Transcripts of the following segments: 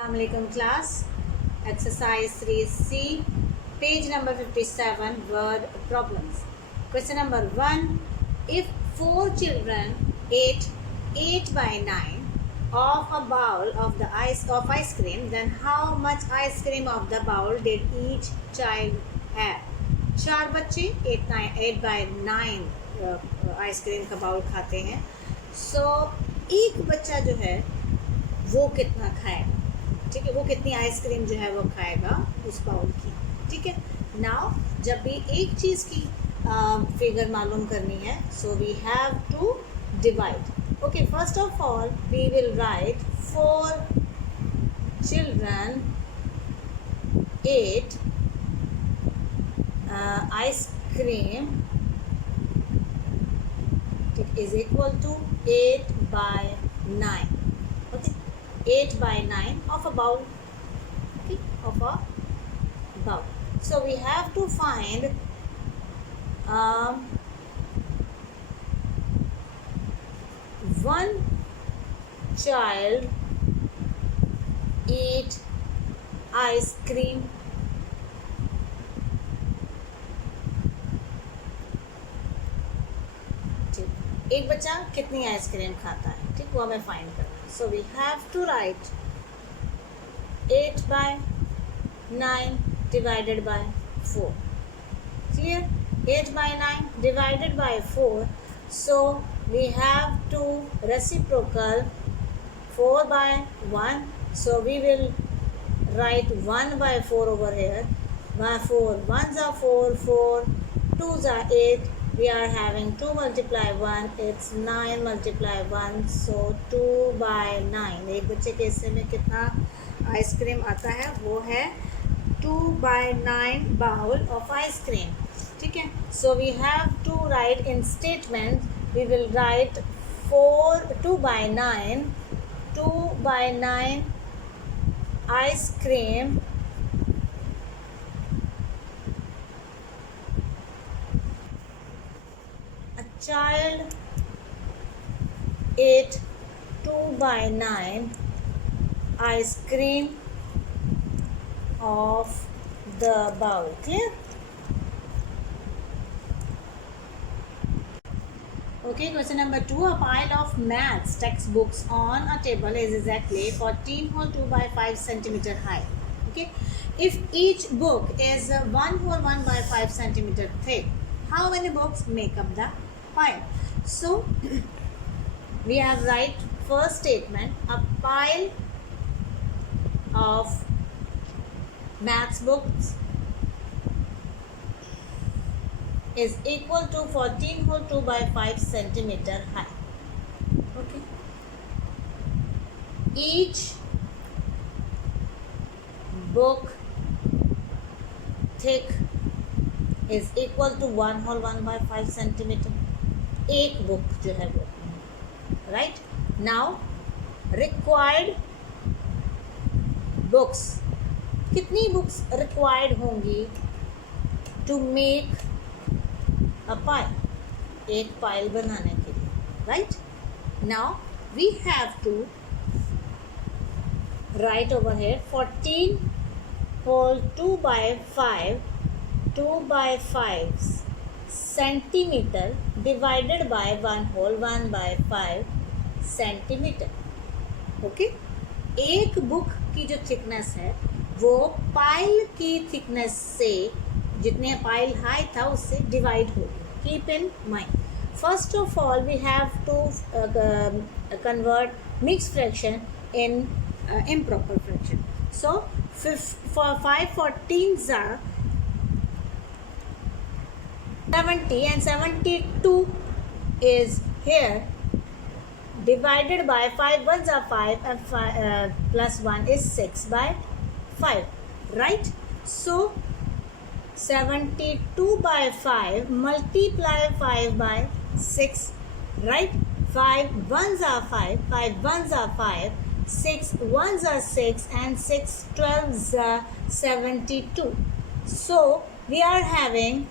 Assalamualaikum class. Exercise 3C, page number 57, word problems. Question number 1. If 4 children ate 8 by 9 of a bowl of ice cream, then how much ice cream of the bowl did each child have? 4 बच्चे 8 by 9 ice cream का bowl खाते हैं. सो एक बच्चा जो है वो कितना खाएगा, ठीक है, वो कितनी आइसक्रीम जो है वो खाएगा उस बाउल की. ठीक है. नाउ जब भी एक चीज़ की फिगर मालूम करनी है, so we have to divide. Okay, first of all we will write 4 children ate ice cream is equal to 8 by 9. Okay, 8 by 9 of a bowl. Okay, of a bowl. So we have to find one child eat ice cream. एक बच्चा कितनी ice cream खाता है, ठीक, वो हमें find करना है. So we have to write 8 by 9 divided by 4. Clear? 8 by 9 divided by 4. So we have to reciprocal 4 by 1. So we will write 1 by 4 over here. By 4 1s are 4, 4 2s are 8. We are having 2 multiply 1, it's 9 multiply 1, so 2 by 9. एक बच्चे के हिस्से में कितना ice cream आता है, वो है 2 by 9 बाउल ऑफ आइसक्रीम. ठीक है. So we have to write in statement, we will write 2 by 9 ice cream child ate 2 by 9 ice cream of the bowl. Clear? Okay, question number 2. A pile of maths textbooks on a table is exactly 14 whole 2 by 5 centimeter high. Okay, if each book is 1 whole 1 by 5 centimeter thick, how many books make up the pile? So we have write first statement, a pile of maths books is equal to 14 whole 2 by 5 centimeter high. Okay, each book thick is equal to 1 whole 1 by 5 centimeter. एक book जो है वो, right. Now required books, कितनी books required होंगी to make a pile, एक pile बनाने के लिए, right. Now we have to write over here 14 whole 2 by 5 centimeter divided by 1 whole 1 by 5 centimeter. Okay, एक बुक की जो थिकनेस है वो पाइल की थिकनेस से, जितने पाइल हाई था उससे डिवाइड होगी. Keep in mind. First of all we have to convert mix fraction in improper fraction. So 5 14s are 70 and 72 is here, divided by 5 1s are 5 and plus 1 is 6 by 5, right. So 72 by 5 multiply 5 by 6, right. 5 1s are 5, 5 1s are 5, 6 1s are 6 and 6 12s are 72. So we are having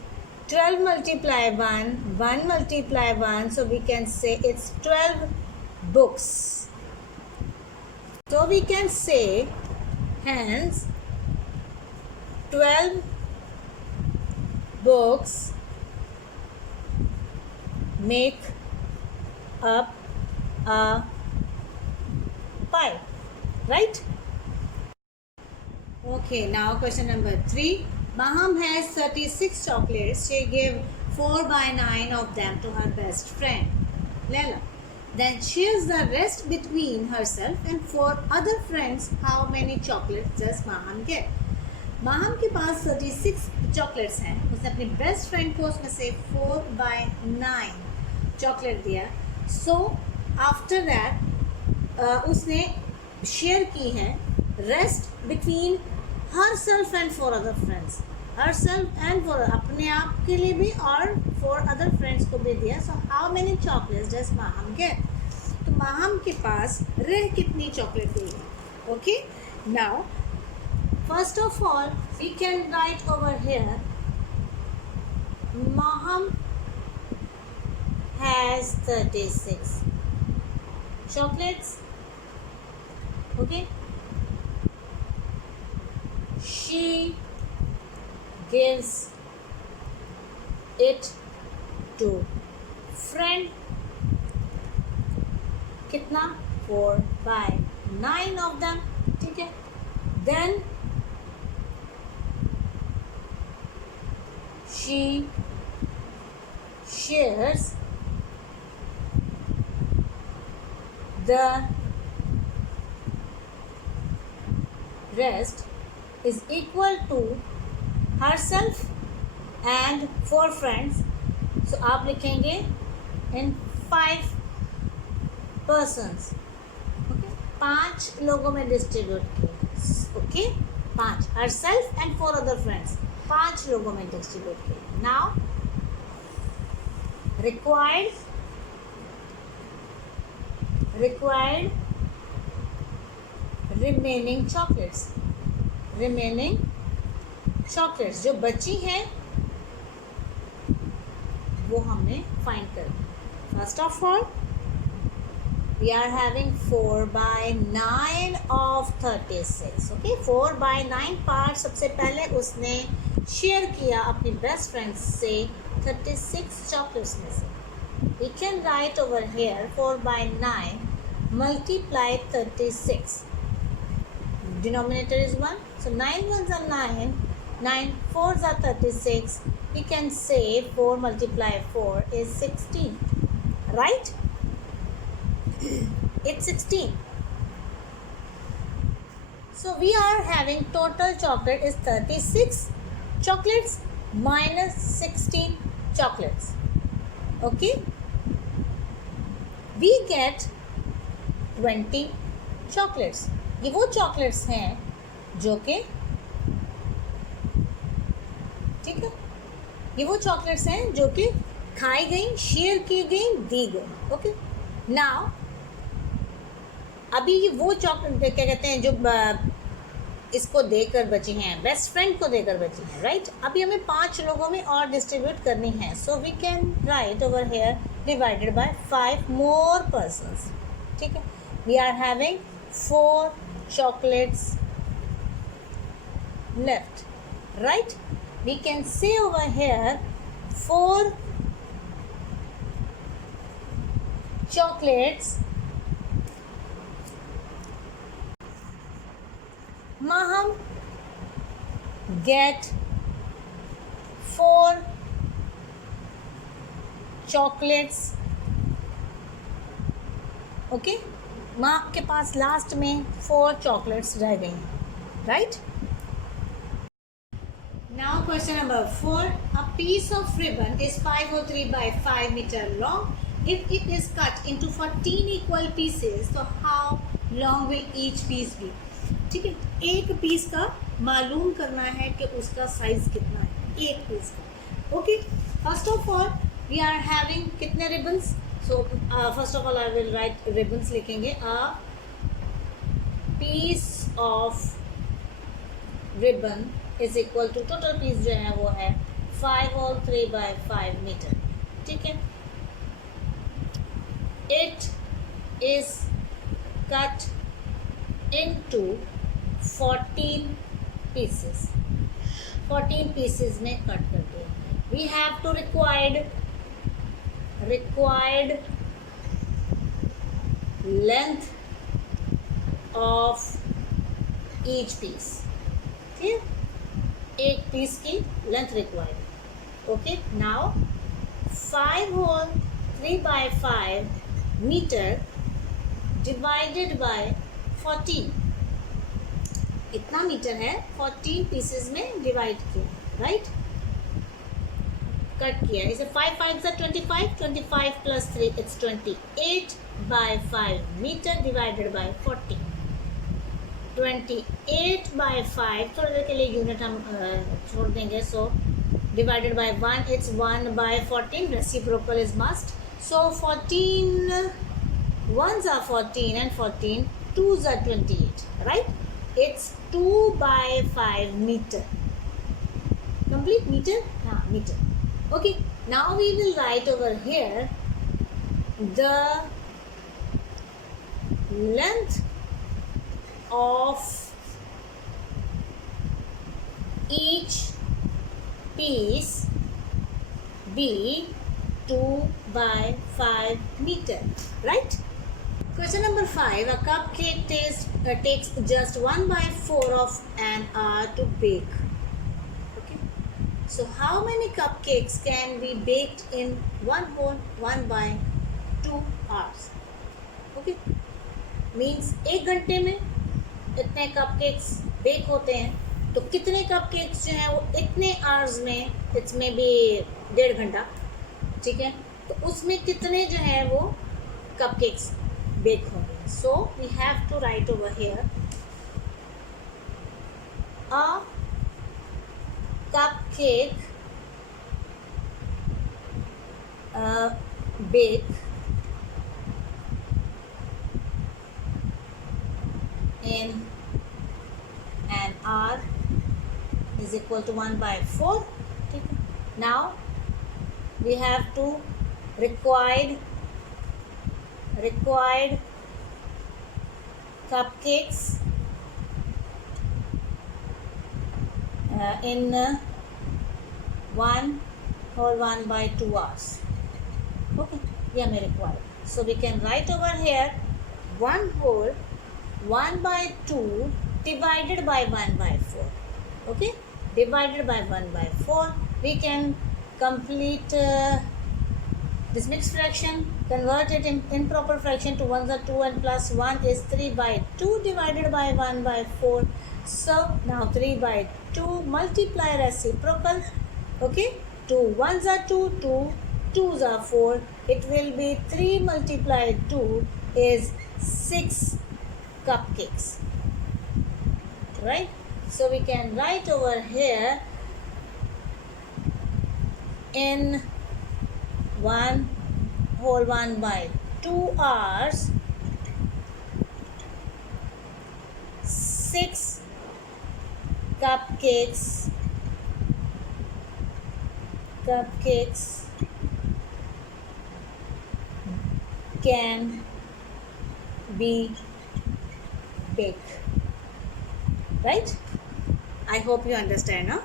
12 multiply 1, 1 multiply 1, so we can say it's 12 books. So we can say hence 12 books make up a pie, right? Okay, now question number 3. Maham has 36 chocolates. She gave 4 by 9 of them to her best friend, Leila. Then shares the rest between herself and 4 other friends. How many chocolates does Maham get? Maham के पास 36 chocolates हैं. उसने अपनी best friend को उसमें से 4 by 9 chocolate दिया. So after that उसने share की है rest between her self and 4 other friends. Her self and 4 अपने आप के लिए भी और 4 अदर फ्रेंड्स को भी दिया. So how many chocolates does Maham get? तो माहम के पास रह कितनी चॉकलेट गई है? Okay, now first of all we can write over here Maham has 36 chocolates. Okay, she gives it to friend. कितना? 4 by 9 of them. ठीक है. Then she shares the rest is equal to herself and 4 friends. So आप लिखेंगे in 5 persons. Okay, 5 लोगों में distribute किए. Okay, 5 herself and 4 other friends. 5 लोगों में डिस्ट्रीब्यूट किए. Now required remaining chocolates जो बची हैं वो हमने फाइंड कर. First of all we are having 4 by 9 of 36. Okay, 4 by 9 part सबसे पहले उसने शेयर किया अपनी बेस्ट फ्रेंड्स से 36 चॉकलेट्स में से. We can write over here 4 by 9 multiply 36. Denominator is 1. So 9 ones are 9. 9 fours are 36. We can say 4 multiply 4 is 16. Right? It's 16. So we are having total chocolate is 36 chocolates minus 16 chocolates. Okay, we get 20 chocolates. ये वो chocolates हैं जो कि ठीक है, ये वो chocolates हैं जो कि खाई गई, शेयर की गई, दी गई. ओके, नाउ अभी ये वो चॉकलेट क्या कहते हैं जो इसको देकर बची हैं, बेस्ट फ्रेंड को देकर बची हैं, राइट? अभी हमें 5 लोगों में और डिस्ट्रीब्यूट करनी है. So we can write over here divided by 5 more persons. ठीक है, we are having 4 chocolates left, right? We can say over here 4 chocolates Maham get 4 chocolates. Okay, माँ के पास लास्ट में 4 चॉकलेट्स रह गई हैं, right? Now question number 4. A piece of ribbon is 503 by 5 meter long. If it is cut into 14 equal pieces, so how long will each piece be? ठीक है, एक piece का मालूम करना है कि उसका साइज कितना है एक पीस का. Okay, first of all we are having कितने ribbons? So first of all I will write ribbons लिखेंगे. A piece of ribbon is equal to total piece जो है वो है 503 by 5 meter. ठीक है, it is cut into 14 pieces. 14 pieces में cut कर दिया. We have to required length of each piece. ठीक, एक पीस की length required. Okay, now 5 whole 3 by 5 metre divided by 14. इतना मीटर है, 14 पीसेस में डिवाइड किया, राइट. कट किया. इसे 5 5 से 25, 25 plus 3 it's 28 by 5 metre divided by 14. 28 by 5 थोड़ी देर के लिए यूनिट हम छोड़ देंगे. So divided by 1 it's 1 by 14. Reciprocal is must. So 14 1s are 14 and 14 2s are 28, right. It's 2 by 5 meter. Complete meter? हाँ, meter. Okay, now we will write over here the length of each piece be 2 by 5 meter, right. Question number 5. A cupcake takes just 1/4 of an hour to bake. Okay. So how many cupcakes can be baked in 1/2 hours? Okay. Means 1 घंटे में इतने cupcakes bake होते हैं. तो कितने cupcakes जो हैं वो इतने आवर्स में, इसमें भी 1.5 घंटा, ठीक है. तो उसमें कितने जो है वो कपकेक्स बेक होंगे. So we have to write over here a cupcake bake in an hour is equal to 1/4. Now we have to required cupcakes in 1/2 hours. Okay, ये हमें required. So we can write over here 1/2 divided by 1/4. Okay, divided by 1/4. We can complete this mixed fraction, convert it in improper fraction to 1s are 2 and plus 1 is 3/2 divided by 1/4. So now 3/2 multiply reciprocal. Okay, 2 1s are 2, 2 2s are 4. It will be 3 multiplied 2 is 6 cupcakes, right. So we can write over here in 1/2 hours 6 cupcakes can be baked, right. I hope you understand, huh?